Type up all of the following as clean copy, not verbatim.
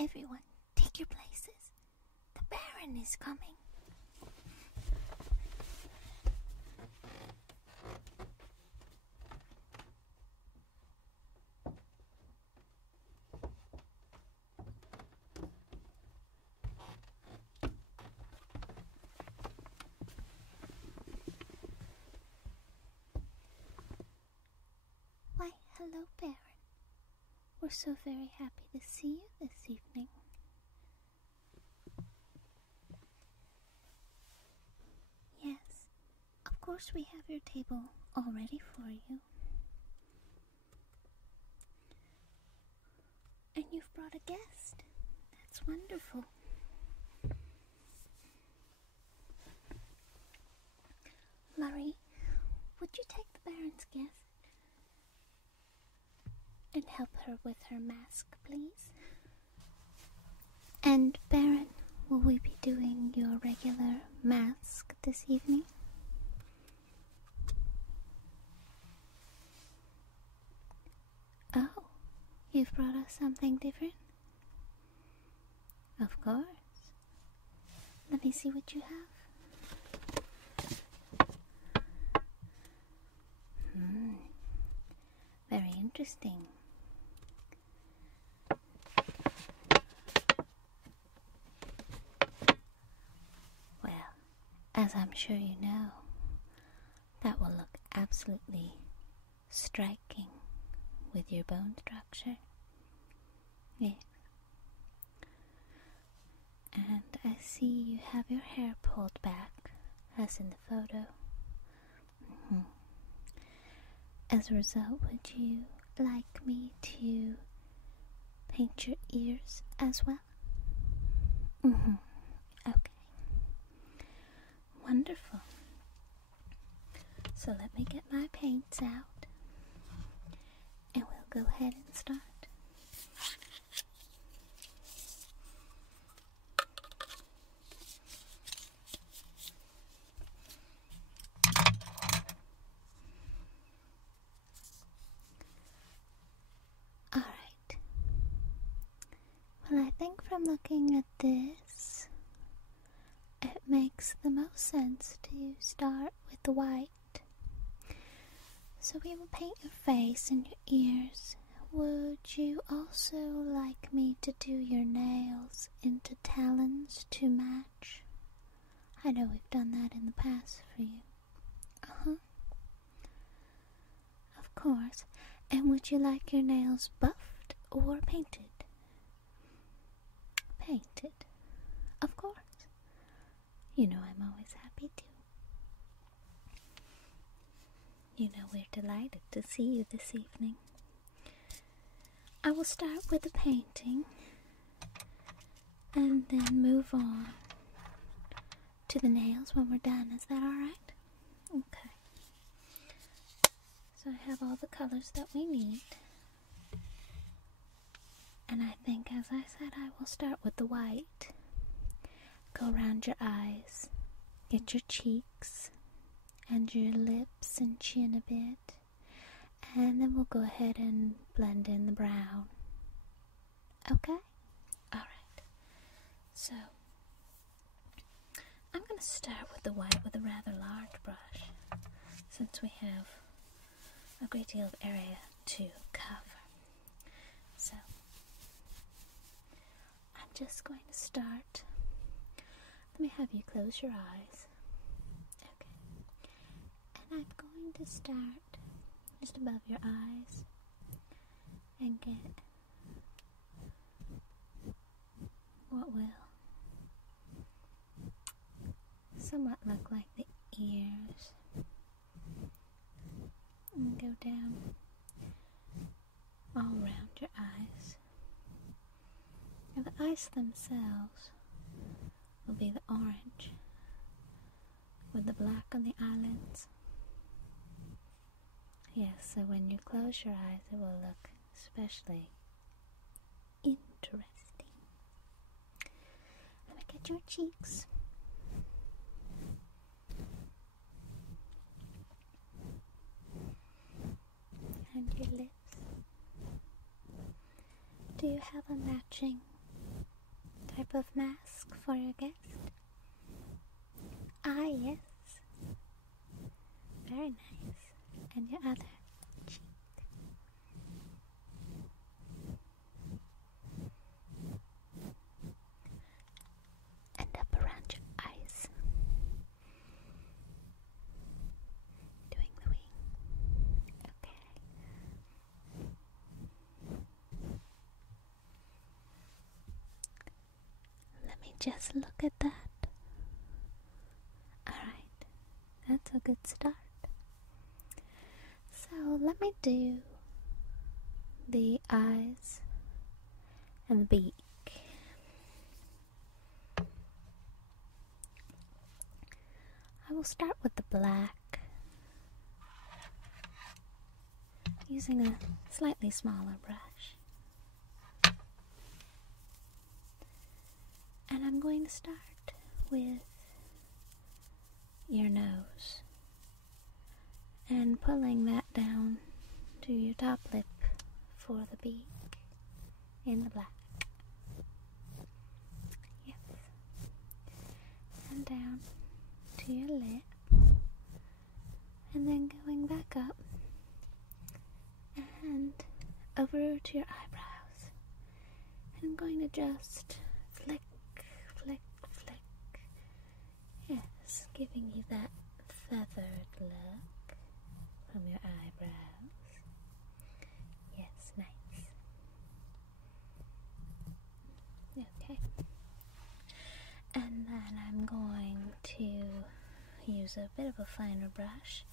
Everyone, take your places. The Baron is coming. Why, hello, Baron. We're so very happy to see you this evening. Yes, of course we have your table all ready for you. And you've brought a guest. That's wonderful. Marie, would you take the Baron's guest and help her with her mask, please? And Baron, will we be doing your regular mask this evening? Oh, you've brought us something different? Of course. Let me see what you have. Very interesting. Well, as I'm sure you know, that will look absolutely striking with your bone structure. Yes. And I see you have your hair pulled back, as in the photo. As a result, would you like me to paint your ears as well? Okay. Wonderful. So let me get my paints out, and we'll go ahead and start. Well, I think from looking at this, it makes the most sense to start with the white. So we will paint your face and your ears. Would you also like me to do your nails into talons to match? I know we've done that in the past for you. Of course. And would you like your nails buffed or painted? Painted. Of course. You know I'm always happy to. You know we're delighted to see you this evening. I will start with the painting and then move on to the nails when we're done. Is that alright? Okay. So I have all the colors that we need. And I think, as I said, I will start with the white. Go around your eyes, get your cheeks, and your lips and chin a bit. And then we'll go ahead and blend in the brown. Okay? Alright. So, I'm going to start with the white with a rather large brush, since we have a great deal of area to cover. So, just going to start. Let me have you close your eyes. Okay. And I'm going to start just above your eyes and get what will somewhat look like the ears. And go down all around your eyes. Now the eyes themselves will be the orange with the black on the eyelids. Yes, so when you close your eyes it will look especially interesting. Let me get your cheeks. And your lips. Do you have a matching type of mask for your guest? Ah, yes. Very nice. And your other cheek. And up around your eyes. Doing the wing. Okay. Let me just look at that. Alright, that's a good start. So let me do the eyes and the beak. I will start with the black, using a slightly smaller brush. And I'm going to start with your nose and pulling that down to your top lip for the beak in the black. Yes. And down to your lip, and then going back up and over to your eyebrows. And I'm going to just flick, flick, flick. Yes, giving you that feathered look from your eyebrows. Yes, nice. Okay. And then I'm going to use a bit of a finer brush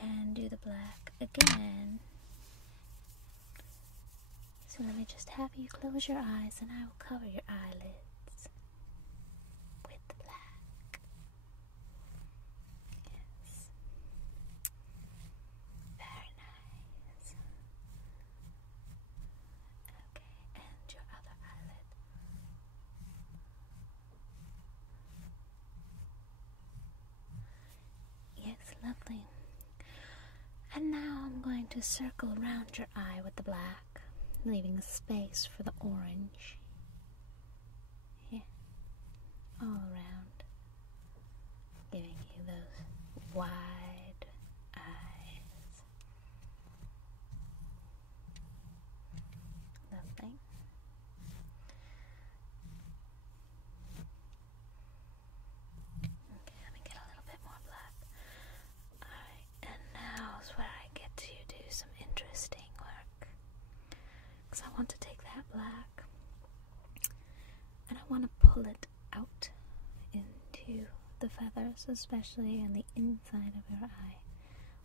and do the black again. So let me just have you close your eyes and I will cover your eyelids with the black. Yes. Very nice. Okay, and your other eyelid. Yes, lovely. And now I'm going to circle around your eye with the black, leaving a space for the orange. Yeah, all around, giving you those wide eyes. Lovely. Okay, let me get a little bit more black. Alright, and now is where I get to do some interesting work. Because I want to take that black and I want to pull it out into the feathers, especially on the inside of your eye.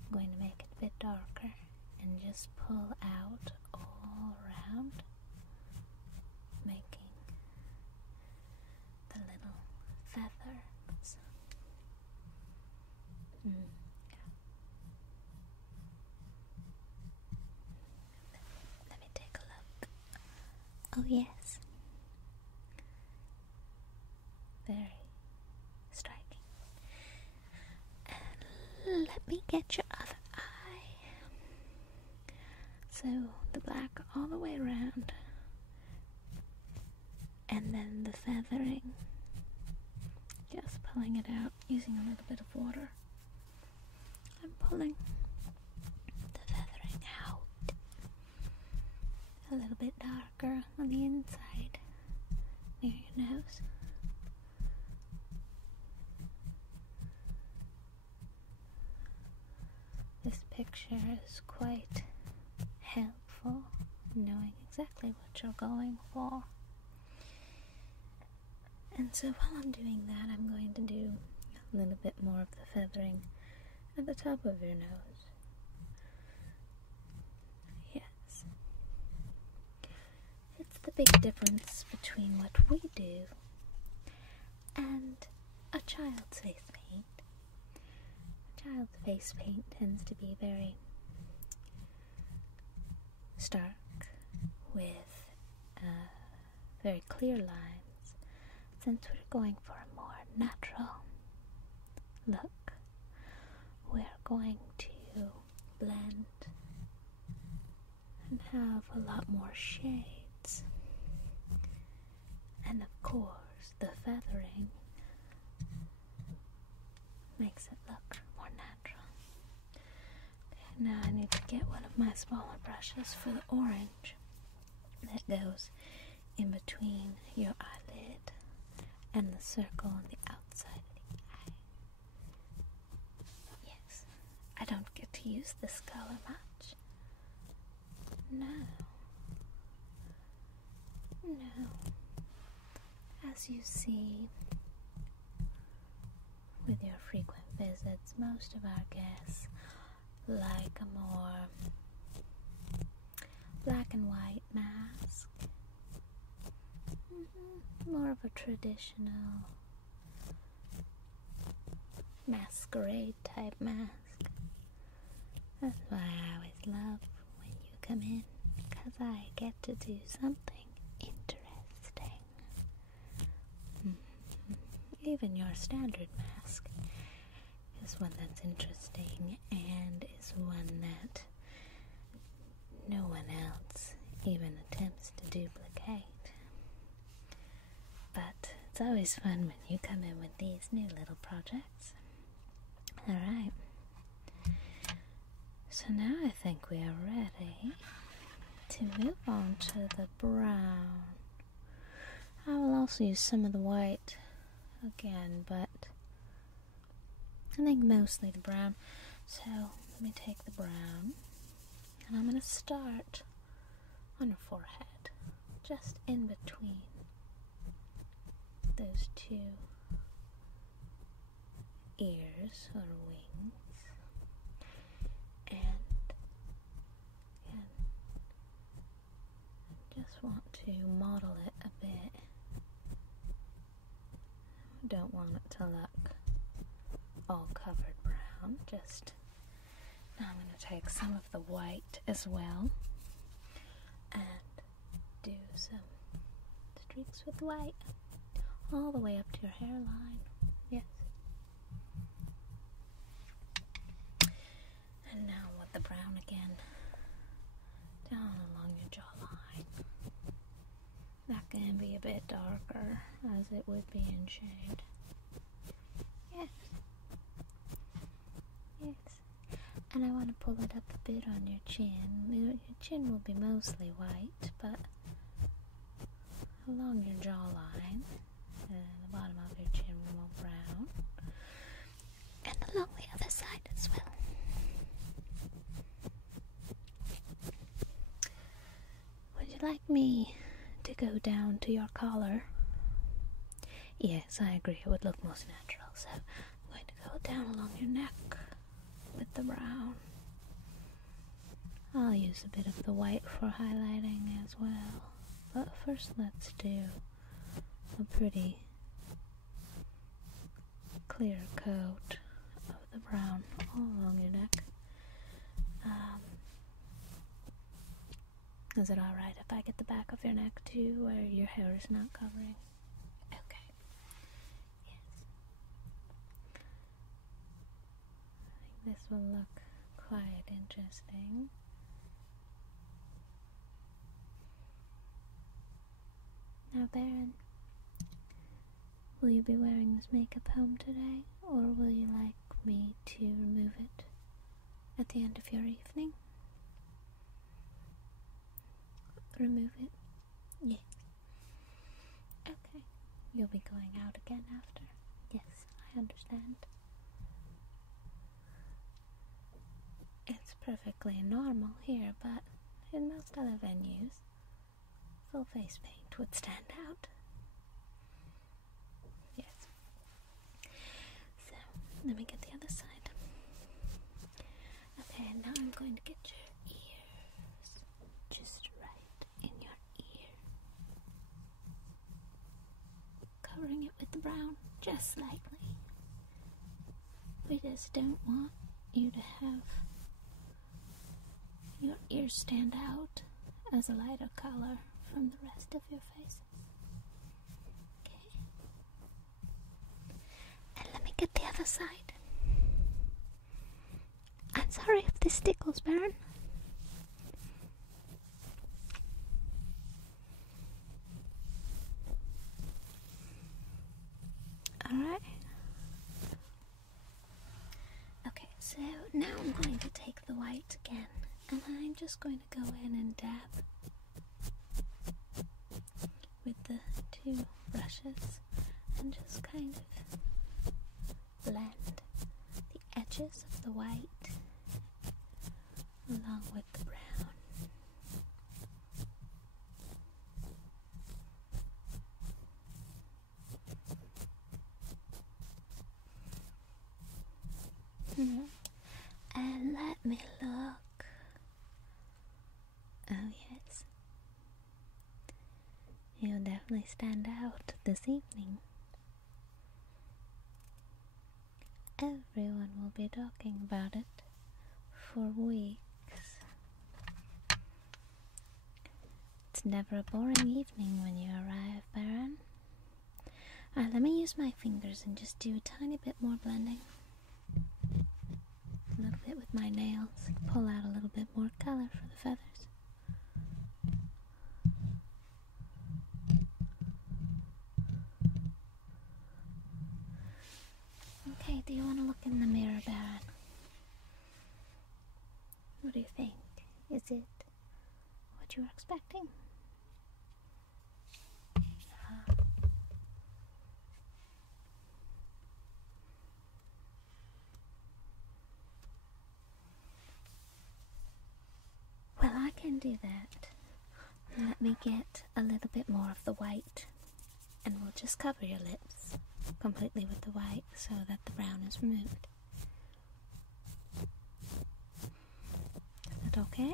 I'm going to make it a bit darker and just pull out all around, making the little feathers. Let me take a look. Oh yes. Very striking. And let me get your other eye. So the black all the way around. And then the feathering. Just pulling it out using a little bit of water. I'm pulling the feathering out. A little bit darker on the inside near your nose. This picture is quite helpful in knowing exactly what you're going for. And so while I'm doing that, I'm going to do a little bit more of the feathering at the top of your nose. Yes. It's the big difference between what we do and a child's face paint. A child's face paint tends to be very stark with very clear lines. Since we're going for a more natural look, we're going to blend and have a lot more shades. And of course, the feathering makes it look more natural. Okay, now I need to get one of my smaller brushes for the orange that goes in between your eyelid and the circle on the outside of the eye. Yes, I don't get to use this color much. No. As you see, with your frequent visits, most of our guests like a more black and white mask. More of a traditional masquerade type mask. That's why I always love when you come in, because I get to do something interesting. Even your standard mask is one that's interesting and is one that no one else even attempts to duplicate. But it's always fun when you come in with these new little projects. Alright. So now I think we are ready to move on to the brown. I will also use some of the white again, but I think mostly the brown. So let me take the brown and I'm going to start on your forehead, just in between those two ears or wings, and again, I just want to model it a bit. I don't want it to look all covered brown. Just now I'm going to take some of the white as well and do some streaks with white all the way up to your hairline. Yes. And now with the brown again, down along your jawline. That can be a bit darker as it would be in shade. Yes. Yes. And I want to pull it up a bit on your chin. Your chin will be mostly white, but along your jawline and the bottom of your chin more brown. And along the other side as well. Would you like me to go down to your collar? Yes, I agree. It would look most natural. So I'm going to go down along your neck with the brown. I'll use a bit of the white for highlighting as well. But first let's do a pretty clear coat of the brown all along your neck. Is it alright if I get the back of your neck too, where your hair is not covering? Okay. Yes. I think this will look quite interesting. Now, Baron, will you be wearing this makeup home today, or will you like me to remove it at the end of your evening? Remove it? Yes. Okay. You'll be going out again after? Yes, I understand. It's perfectly normal here, but in most other venues, full face paint would stand out. Yes. So, let me get the other side. Okay, now I'm going to get your ears just right in your ear. Covering it with the brown, just slightly. We just don't want you to have your ears stand out as a lighter color from the rest of your face. Okay. And let me get the other side. I'm sorry if this tickles, Baron. Now I'm going to take the white again, and I'm just going to go in and dab with the two brushes and just kind of blend the edges of the white along with the brown. And let me look. Oh yes, you'll definitely stand out this evening. Everyone will be talking about it for weeks. It's never a boring evening when you arrive, Baron. Let me use my fingers and just do a tiny bit more blending. A little bit with my nails. Pull out a little bit more color for the feathers. Okay, do you want to look in the mirror, Baron? What do you think? Is it what you were expecting? Well, I can do that. Let me get a little bit more of the white, and we'll just cover your lips completely with the white so that the brown is removed. Is that okay?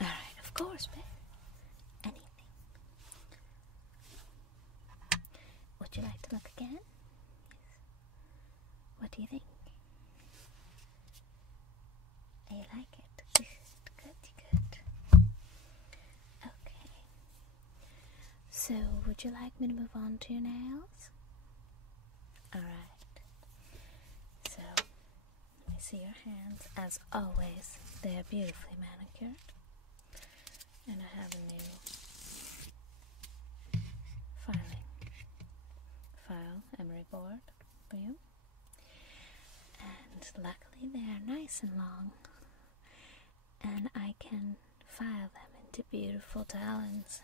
Alright, of course, babe. Anything. Would you like to look again? Yes. What do you think? You like it? Good. Okay. So, would you like me to move on to your nails? Alright. So, let me see your hands. As always, they are beautifully manicured. And I have a new file emery board for you. And luckily they are nice and long. And I can file them into beautiful talons.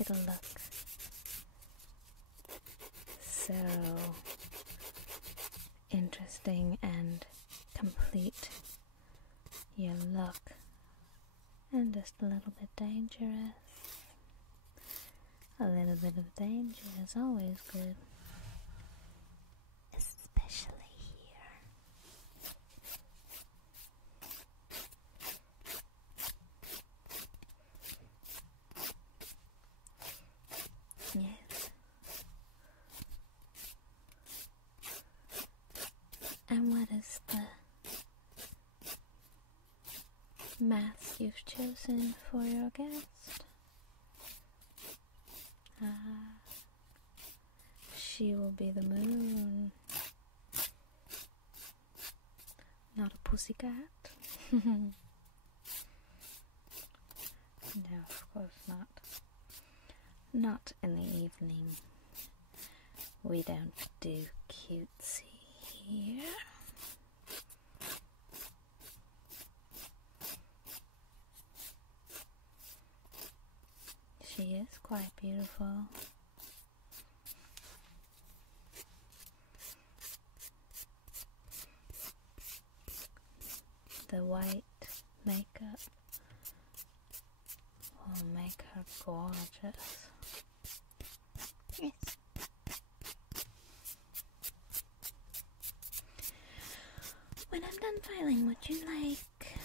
It'll look so interesting and complete your look, and just a little bit dangerous. A little bit of danger is always good. Especially here. Yes. And what is the mask you've chosen for your guest? She will be the moon. Not a pussycat. No, of course not. Not in the evening. We don't do cutesy here. She is quite beautiful. The white makeup will make her gorgeous. Yes. When I'm done filing, would you like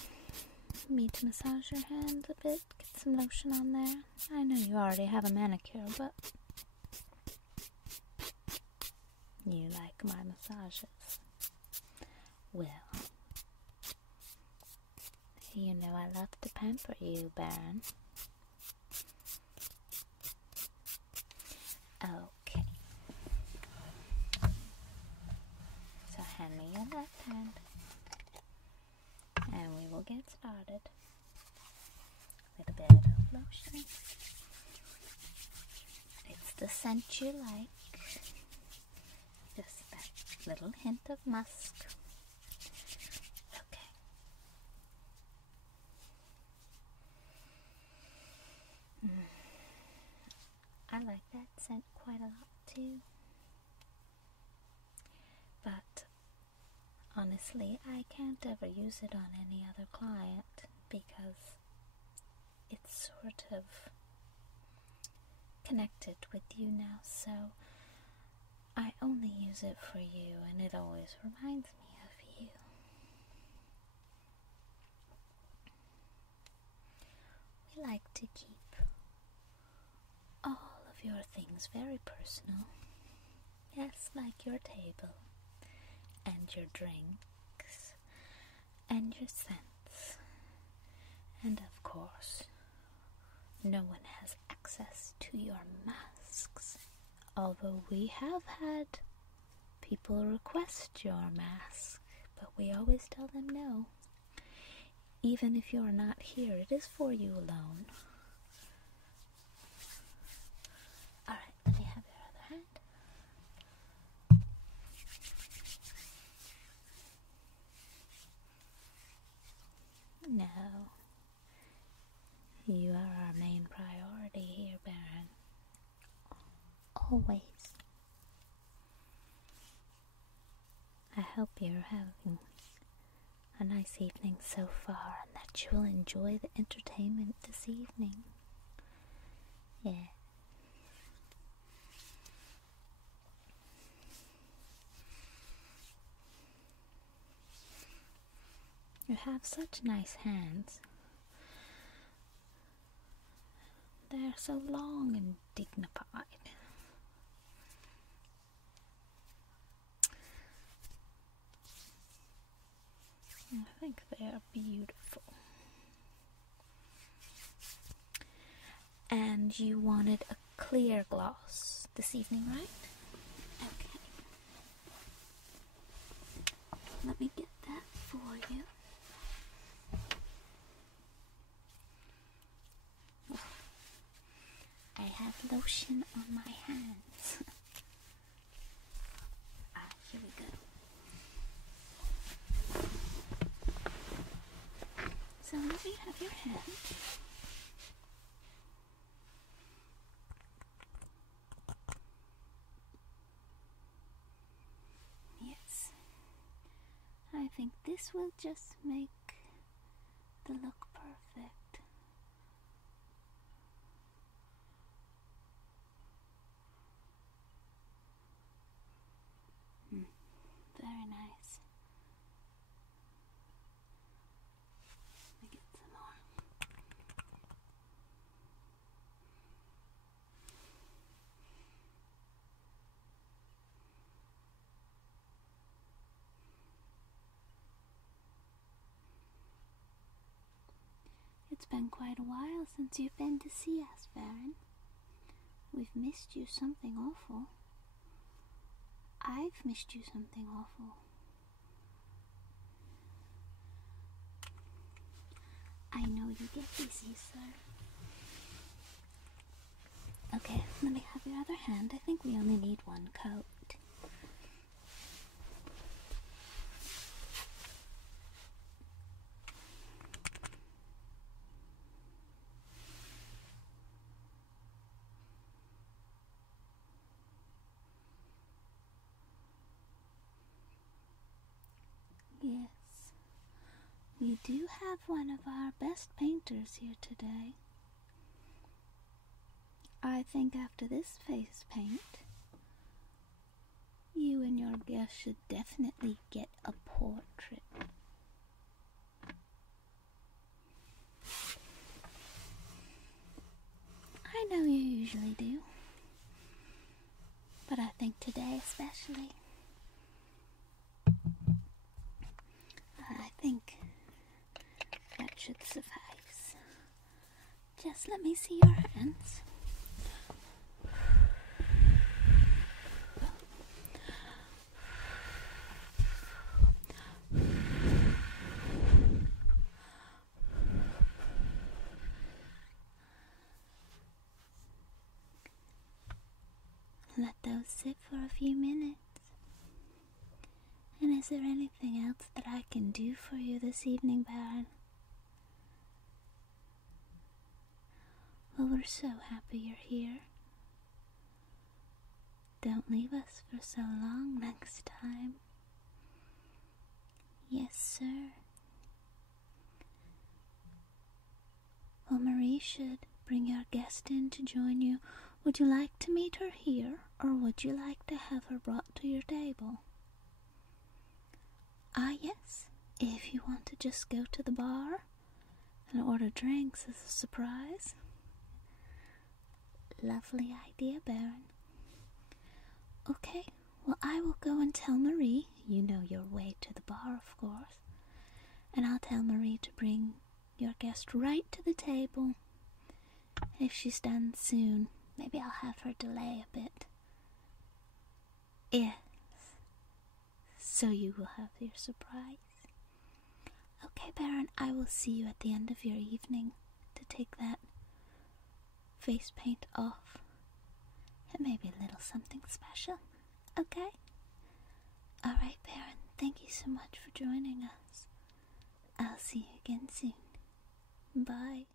me to massage your hands a bit? Get some lotion on there? I know you already have a manicure, but you like my massages. Well, you know I love to pamper you, Baron. Okay. So hand me your left hand, and we will get started with a bit of lotion. It's the scent you like. Just that little hint of musk. Okay. I like that scent quite a lot too. But honestly, I can't ever use it on any other client because it's sort of connected with you now, so I only use it for you, and it always reminds me of you. We like to keep all of your things very personal. Yes, like your table, and your drinks, and your scents. And of course, no one has access to your masks. Although we have had people request your mask, but we always tell them no. Even if you're not here, it is for you alone. Alright, let me have your other hand. No. You are our main priority here, Baron. Always. I hope you're having a nice evening so far and that you will enjoy the entertainment this evening. Yeah. You have such nice hands. They're so long and dignified. I think they are beautiful. And you wanted a clear gloss this evening, right? Okay. Let me get that for you. Oh, I have lotion on my hands. Here we go. So let me have your hand. Yes. I think this will just make the look perfect. Very nice. Let me get some more. It's been quite a while since you've been to see us, Baron. We've missed you something awful. I've missed you something awful. I know you get busy, sir. Okay, let me have your other hand. I think we only need one coat. Yes, we do have one of our best painters here today. I think after this face paint, you and your guest should definitely get a portrait. I know you usually do, but I think today especially, I think that should suffice. Just let me see your hands. let those sit for a few minutes. And is there anything else that I can do for you this evening, Baron? Well, we're so happy you're here. Don't leave us for so long next time. Yes, sir. Well, Marie should bring your guest in to join you. Would you like to meet her here, or would you like to have her brought to your table? Ah, yes. If you want to just go to the bar and order drinks as a surprise. Lovely idea, Baron. Okay, well, I will go and tell Marie. You know your way to the bar, of course. And I'll tell Marie to bring your guest right to the table. If she's done soon, maybe I'll have her delay a bit. Yes. So you will have your surprise. Okay, Baron, I will see you at the end of your evening to take that face paint off. It may be a little something special. Okay? Alright, Baron, thank you so much for joining us. I'll see you again soon. Bye.